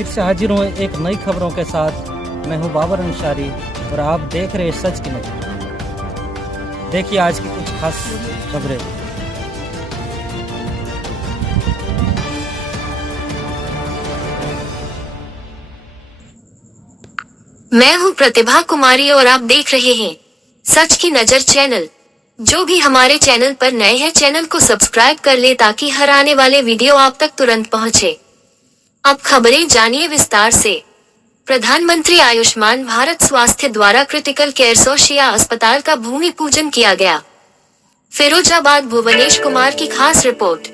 फिर से हाजिर हूँ एक नई खबरों के साथ। मैं हूँ बाबर अंसारी और आप देख रहे हैं सच की नज़र। देखिए आज की कुछ खास खबरें। मैं हूँ प्रतिभा कुमारी और आप देख रहे हैं सच की नज़र चैनल। जो भी हमारे चैनल पर नए हैं, चैनल को सब्सक्राइब कर ले ताकि हर आने वाले वीडियो आप तक तुरंत पहुँचे। अब खबरें जानिए विस्तार से। प्रधानमंत्री आयुष्मान भारत स्वास्थ्य द्वारा क्रिटिकल केयर सोशिया अस्पताल का भूमि पूजन किया गया। फिरोजाबाद भुवनेश कुमार की खास रिपोर्ट।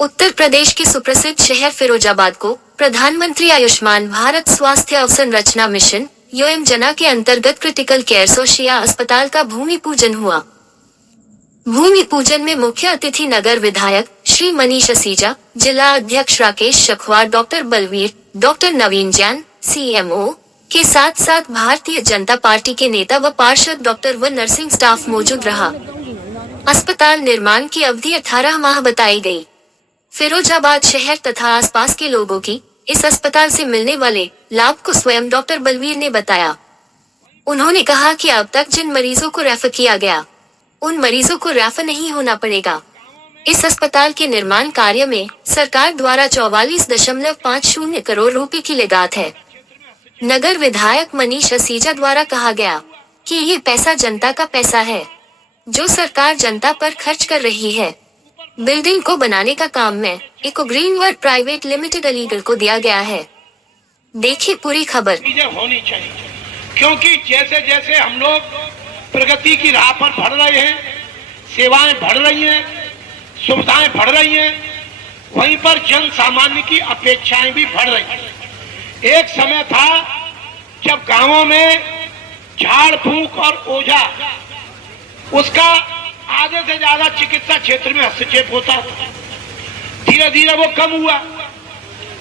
उत्तर प्रदेश के सुप्रसिद्ध शहर फिरोजाबाद को प्रधानमंत्री आयुष्मान भारत स्वास्थ्य अवसंरचना मिशन योजना के अंतर्गत क्रिटिकल केयर सोशिया अस्पताल का भूमि पूजन हुआ। भूमि पूजन में मुख्य अतिथि नगर विधायक श्री मनीष असीजा, जिला अध्यक्ष राकेश शखवार, डॉक्टर बलवीर, डॉक्टर नवीन जैन CMO के साथ साथ भारतीय जनता पार्टी के नेता व पार्षद डॉक्टर व नर्सिंग स्टाफ मौजूद रहा। अस्पताल निर्माण की अवधि 18 माह बताई गई। फिरोजाबाद शहर तथा आसपास के लोगों की इस अस्पताल से मिलने वाले लाभ को स्वयं डॉक्टर बलवीर ने बताया। उन्होंने कहा कि अब तक जिन मरीजों को रेफर किया गया, उन मरीजों को रेफर नहीं होना पड़ेगा। इस अस्पताल के निर्माण कार्य में सरकार द्वारा 44.50 करोड़ रुपए की लागत है। नगर विधायक मनीष असीजा द्वारा कहा गया कि ये पैसा जनता का पैसा है जो सरकार जनता पर खर्च कर रही है। बिल्डिंग को बनाने का काम में eco green world private limited Aligarh को दिया गया है। देखिए पूरी खबर। होनी चाहिए क्योंकि जैसे जैसे हम लोग प्रगति की राह पर बढ़ रहे हैं, सेवाएं बढ़ रही हैं, सुविधाएं बढ़ रही हैं, वहीं पर जन सामान्य की अपेक्षाएं भी बढ़ रही हैं। एक समय था जब गांवों में झाड़ फूंक और ओझा उसका आधे से ज्यादा चिकित्सा क्षेत्र में हस्तक्षेप होता था। धीरे धीरे वो कम हुआ।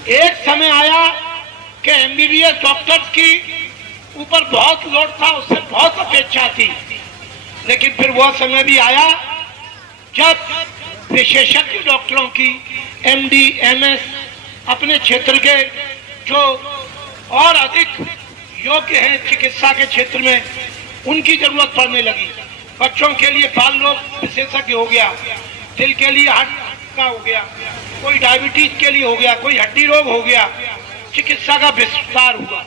एक समय आया कि MBBS डॉक्टर्स की ऊपर बहुत लोड था, उससे बहुत अपेक्षा थी। लेकिन फिर वह समय भी आया जब विशेषज्ञ डॉक्टरों की MD MS अपने क्षेत्र के जो और अधिक योग्य हैं चिकित्सा के क्षेत्र में, उनकी जरूरत पड़ने लगी। बच्चों के लिए बाल रोग विशेषज्ञ हो गया, दिल के लिए हार्ट का हो गया, कोई डायबिटीज के लिए हो गया, कोई हड्डी रोग हो गया। चिकित्सा का विस्तार हुआ।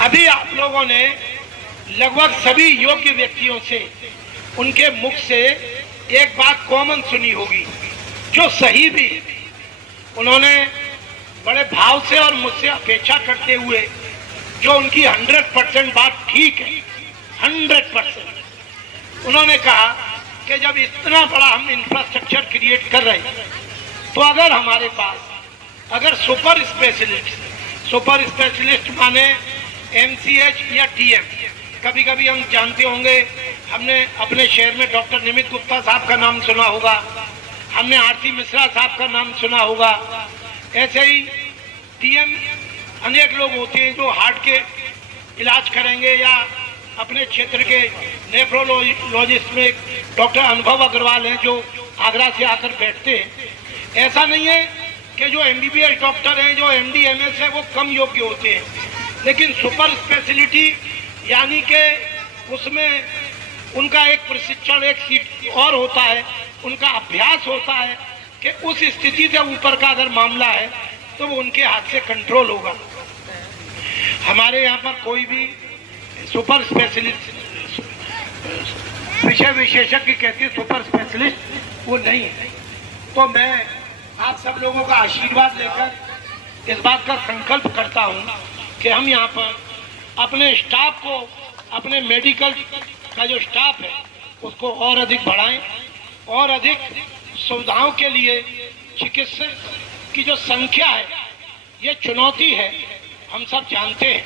अभी आप लोगों ने लगभग सभी योग्य व्यक्तियों से, उनके मुख से एक बात कॉमन सुनी होगी जो सही भी। उन्होंने बड़े भाव से और मुझसे अपेक्षा करते हुए, जो उनकी 100% बात ठीक है, 100%। उन्होंने कहा कि जब इतना बड़ा हम इंफ्रास्ट्रक्चर क्रिएट कर रहे हैं तो अगर हमारे पास अगर सुपर स्पेशलिस्ट माने MCH या TM, कभी कभी हम जानते होंगे, हमने अपने शहर में डॉक्टर निमित गुप्ता साहब का नाम सुना होगा, हमने आरती मिश्रा साहब का नाम सुना होगा। ऐसे ही TM अनेक लोग होते हैं जो हार्ट के इलाज करेंगे, या अपने क्षेत्र के नेफ्रोलॉजिस्ट में डॉक्टर अनुभव अग्रवाल हैं जो आगरा से आकर बैठते हैं। ऐसा नहीं है कि जो MBBS डॉक्टर हैं, जो MD MS है, वो कम योग्य होते हैं, लेकिन सुपर स्पेशलिटी यानी कि उसमें उनका एक प्रशिक्षण, एक सीट और होता है, उनका अभ्यास होता है कि उस स्थिति से ऊपर का अगर मामला है तो वो उनके हाथ से कंट्रोल होगा। हमारे यहाँ पर कोई भी सुपर स्पेशलिस्ट, विषय विशेषज्ञ कहते हैं, सुपर स्पेशलिस्ट वो नहीं है। तो मैं आप सब लोगों का आशीर्वाद लेकर इस बात का संकल्प करता हूँ कि हम यहाँ पर अपने स्टाफ को, अपने मेडिकल का जो स्टाफ है उसको और अधिक बढ़ाएं, और अधिक सुविधाओं के लिए चिकित्सक की जो संख्या है, ये चुनौती है, हम सब जानते हैं,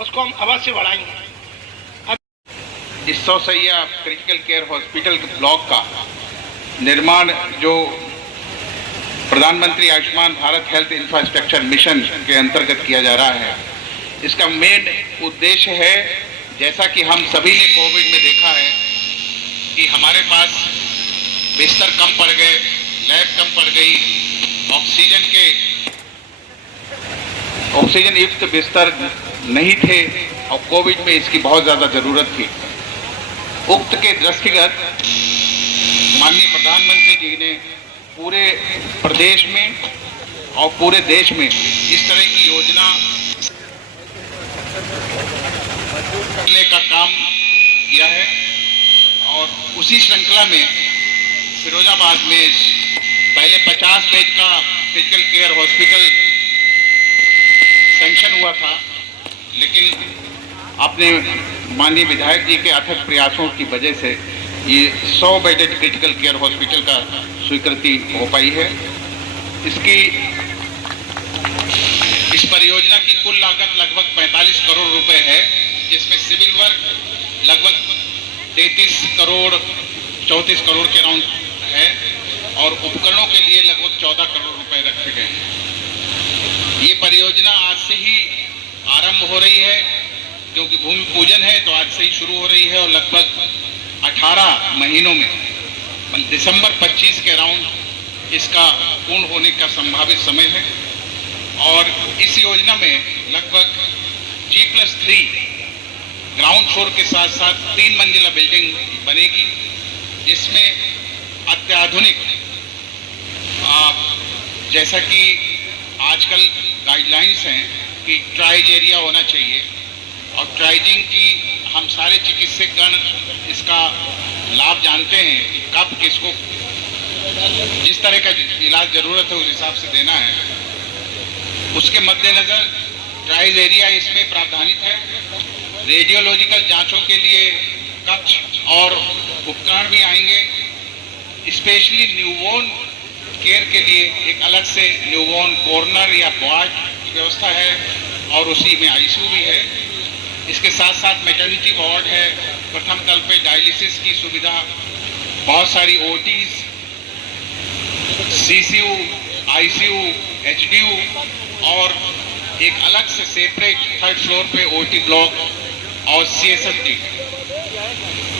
उसको हम अवश्य बढ़ाएंगे। इस 100 शैय्या क्रिटिकल केयर हॉस्पिटल ब्लॉक का निर्माण जो प्रधानमंत्री Ayushman Bharat health infrastructure mission के अंतर्गत किया जा रहा है, इसका मेन उद्देश्य है, जैसा कि हम सभी ने कोविड में देखा है कि हमारे पास बिस्तर कम पड़ गए, लैब कम पड़ गई, ऑक्सीजन के ऑक्सीजन युक्त बिस्तर नहीं थे और कोविड में इसकी बहुत ज़्यादा ज़रूरत थी। उक्त के दृष्टिगत माननीय प्रधानमंत्री जी ने पूरे प्रदेश में और पूरे देश में इस तरह की योजना करने का काम किया है और उसी श्रृंखला में फिरोजाबाद में पहले 50 बेड का फिजिकल केयर हॉस्पिटल सैंक्शन हुआ था, लेकिन अपने माननीय विधायक जी के अथक प्रयासों की वजह से ये 100 बेडेड क्रिटिकल केयर हॉस्पिटल का स्वीकृति हो पाई है। इस परियोजना की कुल लागत लगभग 45 करोड़ रुपए है, जिसमें सिविल वर्क लगभग 34 करोड़ के अराउंड है और उपकरणों के लिए लगभग 14 करोड़ रुपए रखे गए हैं। ये परियोजना आज से ही आरंभ हो रही है, क्योंकि भूमि पूजन है तो आज से ही शुरू हो रही है और लगभग 18 महीनों में दिसंबर 25 के अराउंड इसका पूर्ण होने का संभावित समय है। और इस योजना में लगभग G+3 ग्राउंड फ्लोर के साथ साथ 3 मंजिला बिल्डिंग बनेगी, जिसमें अत्याधुनिक जैसा कि आजकल गाइडलाइंस हैं कि ट्राइज एरिया होना चाहिए और ट्राइजिंग की हम सारे चिकित्सकगण इसका लाभ जानते हैं कि कब किसको जिस तरह का इलाज जरूरत है उस हिसाब से देना है। उसके मद्देनजर ट्राइज एरिया इसमें प्रावधानित है। रेडियोलॉजिकल जांचों के लिए कक्ष और उपकरण भी आएंगे। स्पेशली न्यूबॉर्न केयर के लिए एक अलग से न्यूबॉर्न कॉर्नर या वार्ड की व्यवस्था है और उसी में आईसीयू भी है। इसके साथ साथ मैटरनिटी वार्ड है, प्रथम तल पे डायलिसिस की सुविधा, बहुत सारी ओटीज, सीसीयू, आईसीयू, एचडीयू और एक अलग से सेपरेट 3rd फ्लोर पे ओटी ब्लॉक और सीएसएफटी।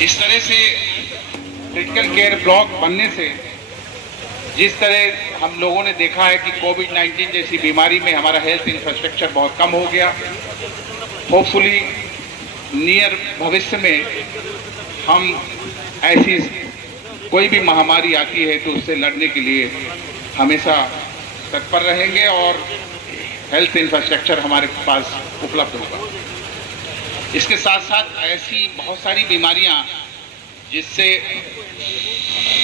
इस तरह से क्रिटिकल केयर ब्लॉक बनने से जिस तरह हम लोगों ने देखा है कि कोविड-19 जैसी बीमारी में हमारा हेल्थ इंफ्रास्ट्रक्चर बहुत कम हो गया, होपफुली नियर भविष्य में हम ऐसी कोई भी महामारी आती है तो उससे लड़ने के लिए हमेशा तत्पर रहेंगे और हेल्थ इंफ्रास्ट्रक्चर हमारे पास उपलब्ध होगा। इसके साथ साथ ऐसी बहुत सारी बीमारियां जिससे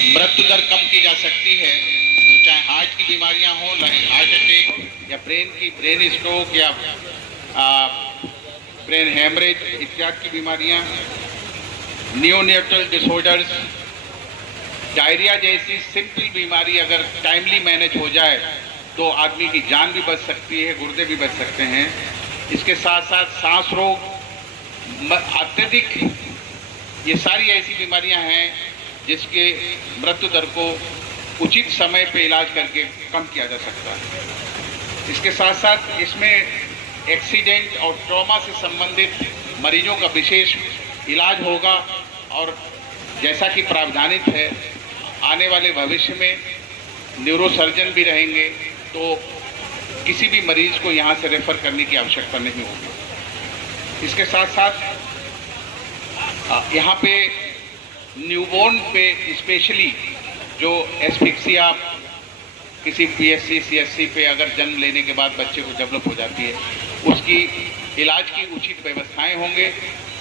मृत्यु दर कम की जा सकती है, तो चाहे हार्ट की बीमारियां हो, हार्ट अटैक या ब्रेन स्ट्रोक या ब्रेन हेमरेज इत्यादि की बीमारियां, नियोनेटल डिसऑर्डर्स, डायरिया जैसी सिंपल बीमारी अगर टाइमली मैनेज हो जाए तो आदमी की जान भी बच सकती है, गुर्दे भी बच सकते हैं। इसके साथ साथ सांस रोग अत्यधिक, ये सारी ऐसी बीमारियां हैं जिसके मृत्यु दर को उचित समय पे इलाज करके कम किया जा सकता है। इसके साथ साथ इसमें एक्सीडेंट और ट्रॉमा से संबंधित मरीजों का विशेष इलाज होगा और जैसा कि प्रावधानित है आने वाले भविष्य में न्यूरोसर्जन भी रहेंगे, तो किसी भी मरीज को यहाँ से रेफर करने की आवश्यकता नहीं होगी। इसके साथ साथ यहाँ पे न्यूबॉर्न पे स्पेशली जो एस्फिक्सिया किसी पीएससी सीएससी पे अगर जन्म लेने के बाद बच्चे को डेवलप हो जाती है, उसकी इलाज की उचित व्यवस्थाएं होंगे।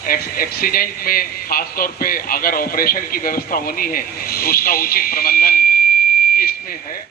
एक्सीडेंट में खास तौर पे अगर ऑपरेशन की व्यवस्था होनी है तो उसका उचित प्रबंधन इसमें है।